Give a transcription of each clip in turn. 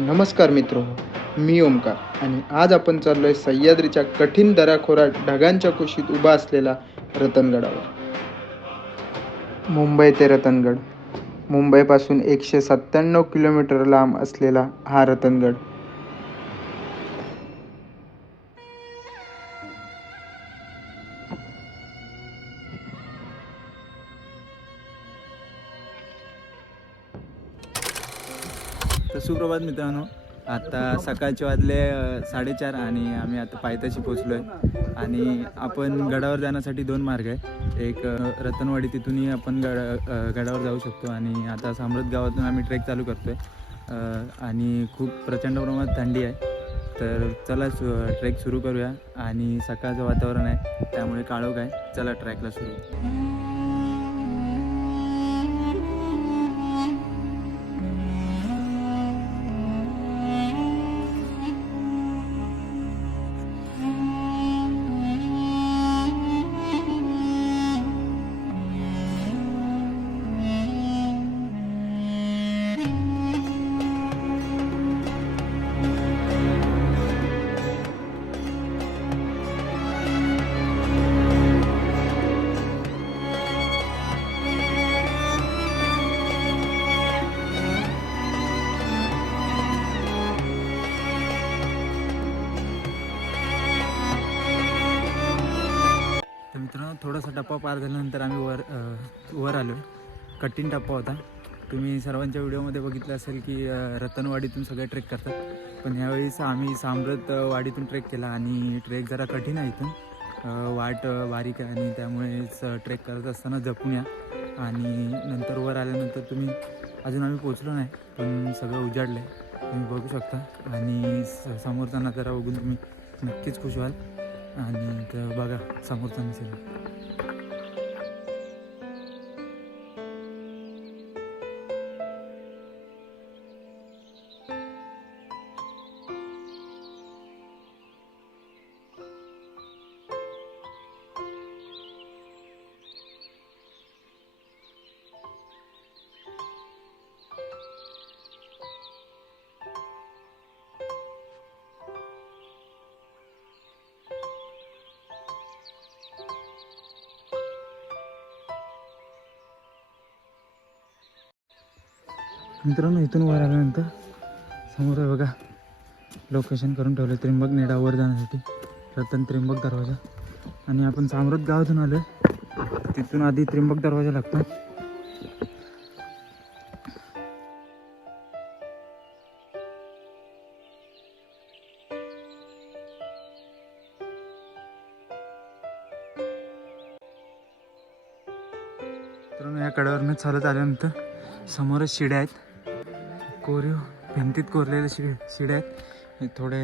नमस्कार मित्र मी ओमकार आणि आज आपण चाललो आहे सह्याद्रीच्या कठीण दराखोरात ढगांच्या कुशीत उभा असलेला रतनगडावर. मुंबई ते रतनगड. मुंबईपासून एकशे सत्त्याण्णव किलोमीटर लांब असलेला हा रतनगड. तर सुप्रभात मित्रांनो. आता सकाळचे वाजले साडेचार आणि आम्ही आता पायथ्याशी पोचलो आहे आणि आपण गडावर जाण्यासाठी दोन मार्ग आहे एक रतनवाडी तिथूनही आपण गड गडावर जाऊ शकतो आणि आता सामरत गावातून आम्ही ट्रेक चालू करतो आहे आणि खूप प्रचंड प्रमाणात थंडी आहे. तर चला सु ट्रेक सुरू करूया. आणि सकाळचं वातावरण आहे त्यामुळे काळोख आहे. चला ट्रॅकला सुरू. थोडासा टप्पा पार झाल्यानंतर आम्ही वर वर आलो. कठीण टप्पा होता. तुम्ही सर्वांच्या व्हिडिओमध्ये बघितलं असेल की रतनवाडीतून सगळे ट्रेक करतात. पण ह्यावेळेस आम्ही साम्रत वाडीतून ट्रेक केला आणि ट्रेक जरा कठीण आहे इथून. वाट बारीक आहे आणि त्यामुळेच ट्रेक करत असताना जपून या. आणि नंतर वर आल्यानंतर तुम्ही अजून आम्ही पोचलो नाही पण सगळं उजाडलं आहे तुम्ही बघू शकता. आणि स- समोरचा नजारा बघून तुम्ही नक्कीच खुश व्हाल. आणि तर बघा समोरचा नसेल मित्रांनो इथून वर आल्यानंतर समोर आहे बघा लोकेशन करून ठेवलं त्रिंबक नेडावर जाण्यासाठी. रतन त्रिंबक दरवाजा. आणि आपण सामरत गावातून आलो तिथून आधी त्रिंबक दरवाजा लागतो मित्रांनो या कड्यावरनं चालत आल्यानंतर समोरच शिड्या आहेत. कोरीव भिंतीत कोरलेल्या शि शिड्या आहेत. हे थोडे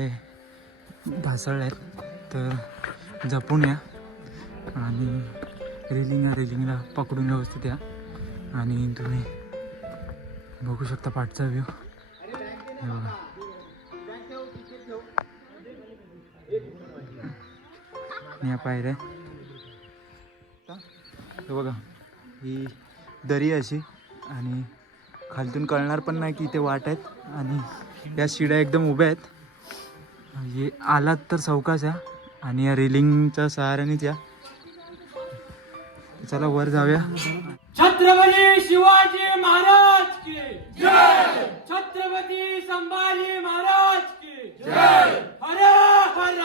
ढासळ आहेत. तर जपून या आणि रेलिंग या रेलिंगला पकडून व्यवस्थित या. आणि तुम्ही बघू शकता पाठचा व्ह्यू हे बघा. या पायऱ्या हे बघा ही दरी अशी आणि खालतून कळणार पण नाही की इथे वाट आहेत. आणि या शिड्या एकदम उभ्या आहेत. हे आलात तर चौकाच या. आणि या रेलिंगच्या सहाऱ्यानेच या. चला वर जाऊया. छत्रपती शिवाजी महाराज की जय! छत्रपती संभाजी महाराज की जय! हर हर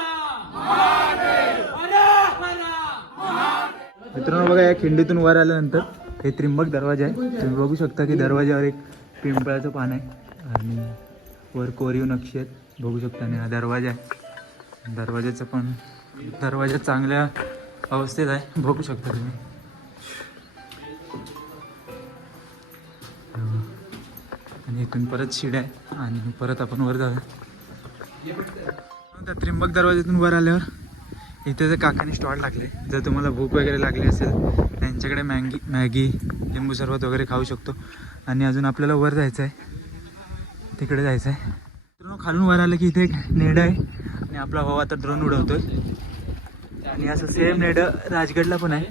हर हर मित्रांनो बघा या खिंडीतून वर आल्यानंतर हे त्रिंबक दरवाजा आहे. तुम्ही बघू शकता की दरवाजावर एक पिंपळाचं पान आहे. आणि वर कोरीव नक्षी आहेत. बघू शकता आणि हा दरवाजा आहे. दरवाजाचं पण दरवाजा चांगल्या अवस्थेत आहे. बघू शकता तुम्ही. आणि इथून परत शिड्या आहे. आणि परत आपण वर जाऊया. त्या त्रिंबक दरवाजातून वर आल्यावर इथे जे काकाने स्टॉल लागले जर तुम्हाला भूक वगैरे लागली असेल त्यांच्याकडे मॅगी मॅगी लिंबू सरबत वगैरे खाऊ शकतो. आणि अजून आपल्याला वर जायचं आहे. तिकडे जायचं आहे. मित्रांनो, खालून वर आलं की इथे एक नेड आहे. आणि आपला भाऊ आता ड्रोन उडवतोय. आणि असं सेम नेड राजगडला पण आहे.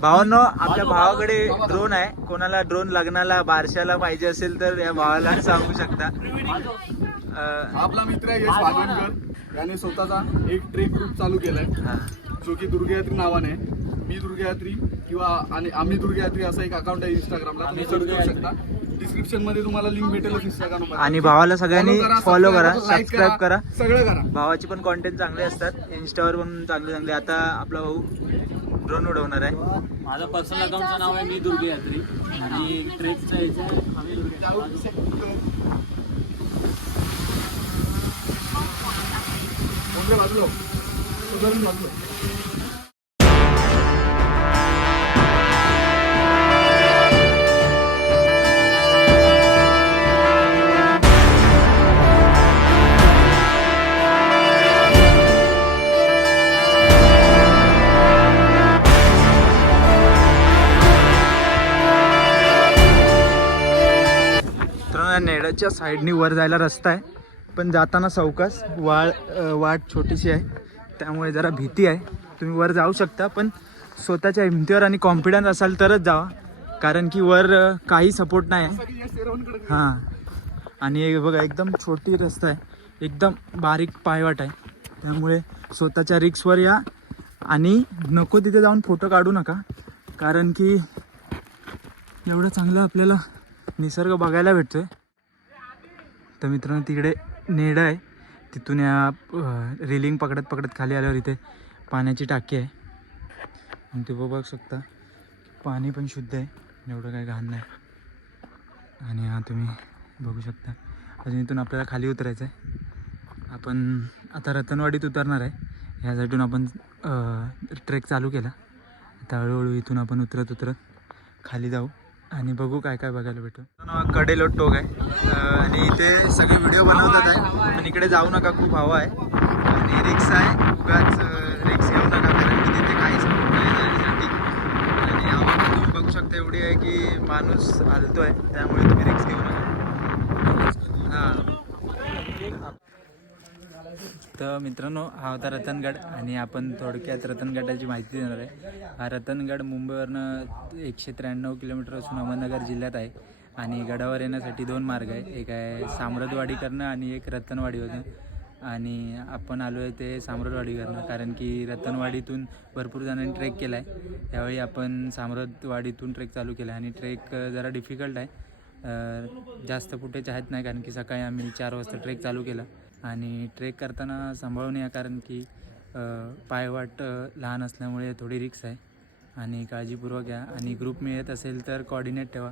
भावांनो आपल्या भावाकडे ड्रोन आहे. कोणाला ड्रोन लग्नाला बारशाला पाहिजे असेल तर या भावाला सांगू शकता. आपला मित्र आहे यश भागवणकर याने स्वतःचा एक ट्रेक ग्रुप चालू केलाय. हा. जो की दुर्गयात्री नावाने. मी दुर्गयात्री किंवा आणि आम्ही दुर्गयात्री असा एक अकाउंट आहे इंस्टाग्रामला तुम्ही सर्च करू शकता. डिस्क्रिप्शनमध्ये तुम्हाला लिंक भेटेलच इंस्टाग्राम आणि भावाला सगळ्यांनी follow करा, subscribe करा. सगळं करा. भावाचे पण कॉन्टेंट चांगले असतात. इंस्टावर पण चांगले चांगले. आता आपला भाऊ ड्रोन उडवणार आहे. माझं पर्सनल अकाउंटचं नाव आहे मी दुर्गे यात्री आणि ट्रेकचं यायचं आहे आम्ही दुर्गे कोणत्या बाजूला सुधारून बाजूला मित्रांनो साईडनी वर जायला रस्ता आहे. पण जाताना सावकाश वाळ वाट छोटीशी आहे. त्यामुळे जरा भीती आहे. तुम्ही वर जाऊ शकता पण स्वतःच्या हिमतीवर आणि कॉन्फिडन्स असाल तरच जावा. कारण की वर काही सपोर्ट नाही आहे. हां. आणि बघा एकदम छोटी रस्ता आहे. एकदम बारीक पायवाट आहे. त्यामुळे स्वतःच्या रिक्सवर या. आणि नको तिथे जाऊन फोटो काढू नका. कारण की एवढं चांगलं आपल्याला निसर्ग बघायला भेटतो आहे तर मित्रांनो तिकडे नेडं आहे. तिथून या रेलिंग पकडत पकडत खाली आल्यावर इथे पाण्याची टाकी आहे. आणि ते बघू शकता पाणी पण शुद्ध आहे. एवढं काही घाण नाही. आणि हा तुम्ही बघू शकता. अजून इथून आपल्याला खाली उतरायचं आहे. आपण आता रतनवाडीत उतरणार आहे. ह्यासाठी आपण ट्रेक चालू केला. आता हळूहळू इथून आपण उतरत उतरत खाली जाऊ. आणि बघू काय काय बघायला भेटू कडेलोट टोक आहे. आणि इथे सगळे व्हिडिओ बनवतात आहे. पण इकडे जाऊ नका खूप हवा आहे. आणि रिक्स आहे. उगाच रिक्स घेऊ नका कारण की तिथे काहीच नाही जाण्यासाठी आणि हवा तुम्ही बघू शकता एवढी आहे की माणूस हलतोय. त्यामुळे तुम्ही रिक्स घेऊ नका हां तर मित्रांनो हा होता रतनगड आणि आपण थोडक्यात रतनगडाची माहिती देणार आहे. हा रतनगड मुंबईवरनं एकशे त्र्याण्णव किलोमीटर असून अहमदनगर जिल्ह्यात आहे आणि गडावर येण्यासाठी दोन मार्ग आहे. एक आहे साम्राजवाडीकडनं आणि एक रतनवाडीवरून. आणि आपण आलो आहे ते साम्राजवाडीवरनं कारण की रतनवाडीतून भरपूर जणांनी ट्रेक केला आहे त्यावेळी आपण साम्राजवाडीतून ट्रेक चालू केला आहे आणि ट्रेक जरा डिफिकल्ट आहे. जास्त फुटेज आहेत नाही कारण की सकाळी आम्ही चार वाजता ट्रेक चालू केला. आणि ट्रेक करताना सांभाळून या कारण की पायवाट लहान असल्यामुळे थोडी रिक्स आहे. आणि काळजीपूर्वक या. आणि ग्रुप मिळत असेल तर कॉर्डिनेट ठेवा.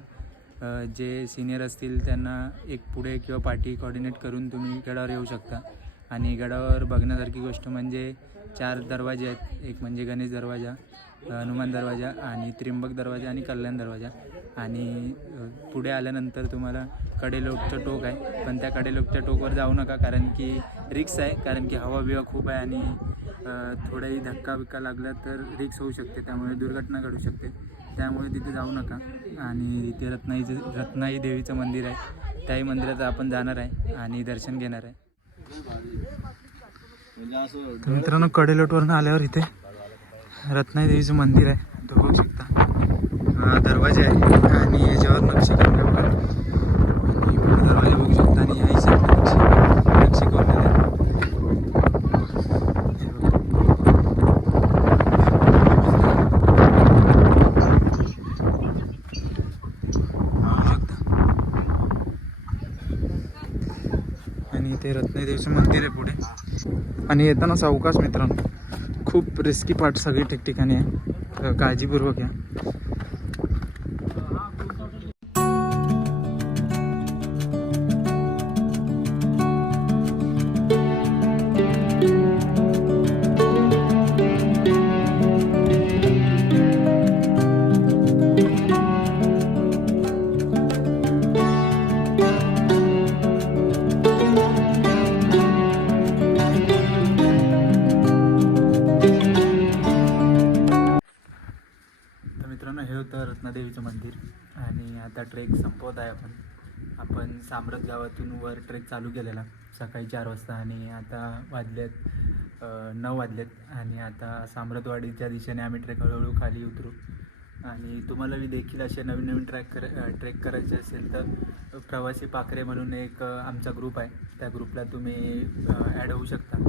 जे सिनियर असतील त्यांना एक पुढे किंवा पाठी कॉर्डिनेट करून तुम्ही गडावर येऊ शकता. आणि गडावर बघण्यासारखी गोष्ट म्हणजे चार दरवाजे आहेत. एक म्हणजे गणेश दरवाजा हनुमान दरवाजा आणि त्रिंबक दरवाजा आणि कल्याण दरवाजा. आणि पुढे आल्यानंतर तुम्हाला कडेलोकचं टोक आहे. पण त्या कडेलोकच्या टोकवर जाऊ नका कारण की रिक्स आहे कारण की हवा बिवा खूप आहे आणि थोडाही धक्का बिक्का लागला तर रिक्स होऊ शकते. त्यामुळे दुर्घटना घडू शकते. त्यामुळे तिथे जाऊ नका. आणि तिथे रत्नाईचं रत्नाई देवीचं मंदिर आहे. त्याही मंदिरात आपण जाणार आहे आणि दर्शन घेणार आहे. तर मित्रांनो कडेलोटवरून आल्यावर इथे रत्नाई देवीचं मंदिर आहे. तो बघू शकता हा दरवाजा आहे. आणि याच्यावर नक्षी काढली आणि दरवाजा बघू शकता. आणि याही साईडला नक्षी नक्षी कोरलेली आहे आणि ते रत्नाई देवीचं मंदिर आहे पुढे. आणि येताना सावकाश मित्रांनो. खूप रिस्की पार्ट सगळी ठिकठिकाणी आहे. काळजीपूर्वक या. देवीचं मंदिर. आणि आता ट्रेक संपवत आहे आपण. आपण साम्रत गावातून वर ट्रेक चालू केलेला. सकाळी चार वाजता आणि आता वाजलेत नऊ वाजलेत. आणि आता साम्रतवाडीच्या दिशेने आम्ही ट्रेक हळूहळू खाली उतरू. आणि तुम्हाला मी देखील असे नवीन नवीन ट्रॅक कर ट्रेक करायचे असेल तर प्रवासी पाखरे म्हणून एक आमचा ग्रुप आहे. त्या ग्रुपला तुम्ही ॲड होऊ शकता.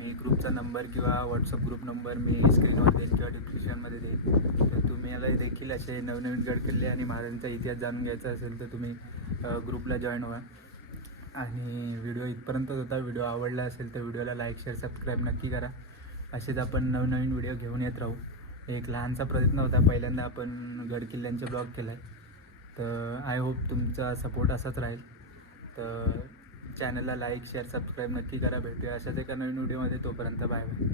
मी ग्रुपचा नंबर किंवा व्हॉट्सअप ग्रुप नंबर मी स्क्रीनवर देईन किंवा डिस्क्रिप्शनमध्ये देईन तर तुम्हाला देखील असे नवनवीन गडकिल्ले आणि महाराजांचा इतिहास जाणून घ्यायचा असेल तर तुम्ही ग्रुपला जॉईन व्हा. आणि व्हिडिओ इथपर्यंतच होता. व्हिडिओ आवडला असेल तर व्हिडिओला लाईक शेअर सबस्क्राईब नक्की करा. असेच आपण नवनवीन व्हिडिओ घेऊन येत राहू. एक लहानसा प्रयत्न होता. पहिल्यांदा आपण गडकिल्ल्यांचे ब्लॉग केला आहे तर आय होप तुमचा सपोर्ट असाच राहील. तर चॅनलला लाईक शेअर सबस्क्राईब नक्की करा. भेटूया अशाच एका नवीन व्हिडिओमध्ये. तोपर्यंत बाय बाय.